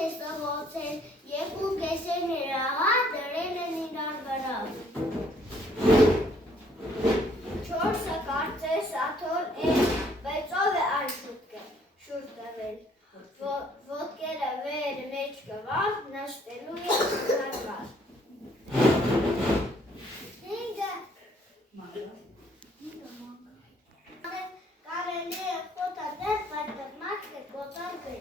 է սղոցել, երկու կեսերները հա դրել են իրար վրա։ Չորսը կարծես աթոլ է, բայց ով է այն շուտ տվել։ Ոտքերը վեր մեջ գված, նշտելու է նարված։ Հինգը կարելի է խոտը դեր, բայց դրմաշկը գոտանք է։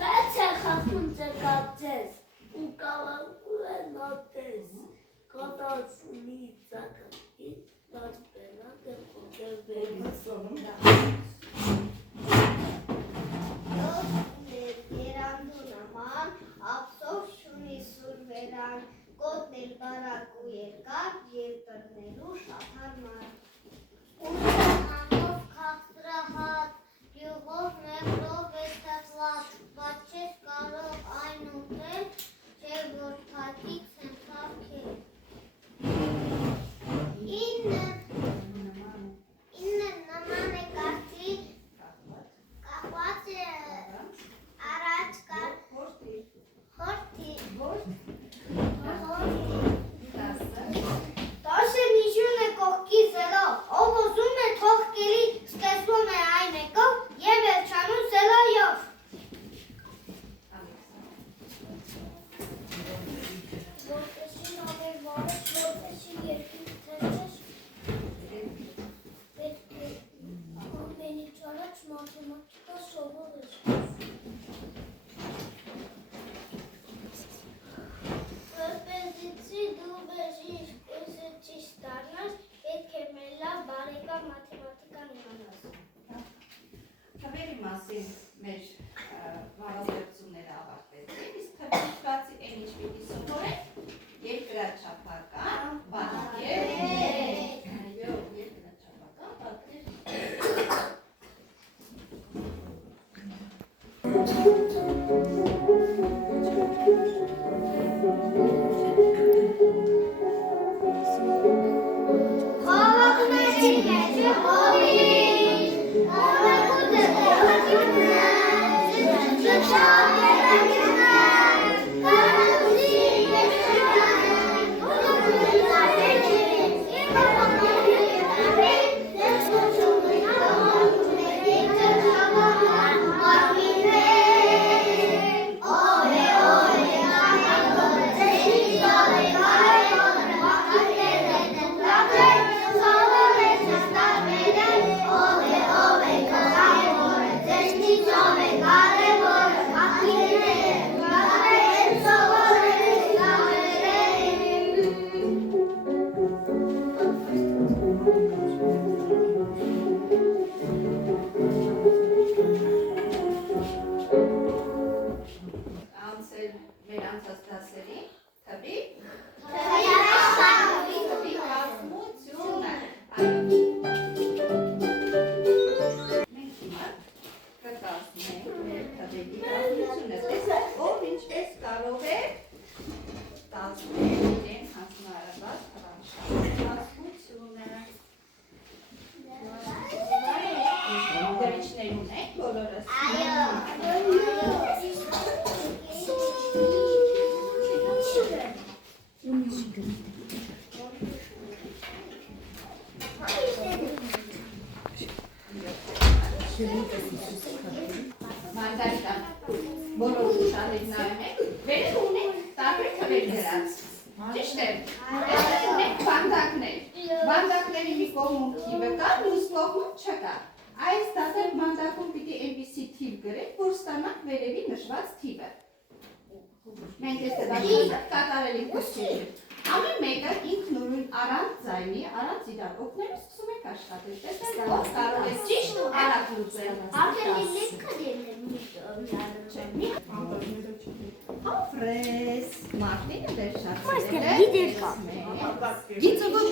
Բայց է խախում ձգավ ձեզ, ու կավակու է նոտես, կոտած ունի ձակը, դած բենակ է խոտեր բերմը սոնում դա։ Երանդու նման, ապսով շունի սուր վերան, կոտն էլ բարակ ու երկար, և տրնելու շաթար մարդ։ Ուսանով կաղտրահատ, յուղով մեղրով վետատված, բայց չես կարող այն ուտել, չէ որ թաթից են խարքել։ Ինը նման է կարծի, կախված է առաջ կար հորտի։ Տասը միջուն է կողքի զելով, ով ուզում է թող կերի, սկսվում է այն եկով և վերջանում զելայով։ Որտեսին ավոր վարեց, որտեսին երկիր թերջես, պետք է ամենից առաջ մաթեմատիկա սովորես։ Որպեսզի դու բեժիշկ ստանաս, պետք է մեր լավ բարեկամ մաթեմատիկան իմանաս։ Թվերի մասին մեր հարաբերությունները ավարտվեցին, իսկ թվերից բացի այն ինչ պիտի սովորենք, երկրաչափական պատկեր։ Այո, երկրաչափական պատկեր։ Մեր անցած դասերի թվի կազմությունը։ Մենք հիմա կկազմենք մեր թվերի կազմությունը, տեսեք, ով ինչպես կարող է կազմել իրեն հանձնարարված թվանշանի կազմությունը։ Դրիչներ ունենք բոլորս։ Մանդարտան, բոլոր շուշաներ նայում եք, վերև ունենք տարբեր թվեր գրած, ճիշտ է, ունենք բանդակներ, բանդակների մի կողմում թիվը կա, մյուս կողմում չկա, այս դատել բանդակում պիտի այնպիսի թիվ գրենք, որ ստանանք վերևի նշված թիվը, մենք ես տվացանք կատարելի կոչերի, ամեն մեկը ինքնուրույն առանց ձայնի, առանց իրար օգնելու սկսում եք աշխատել, տեսնենք ով կարող է ճիշտ ու արագ լուծել։ Հոֆրես, Մարտինը դեր շատ սիրել է։ Գիծը ոչ։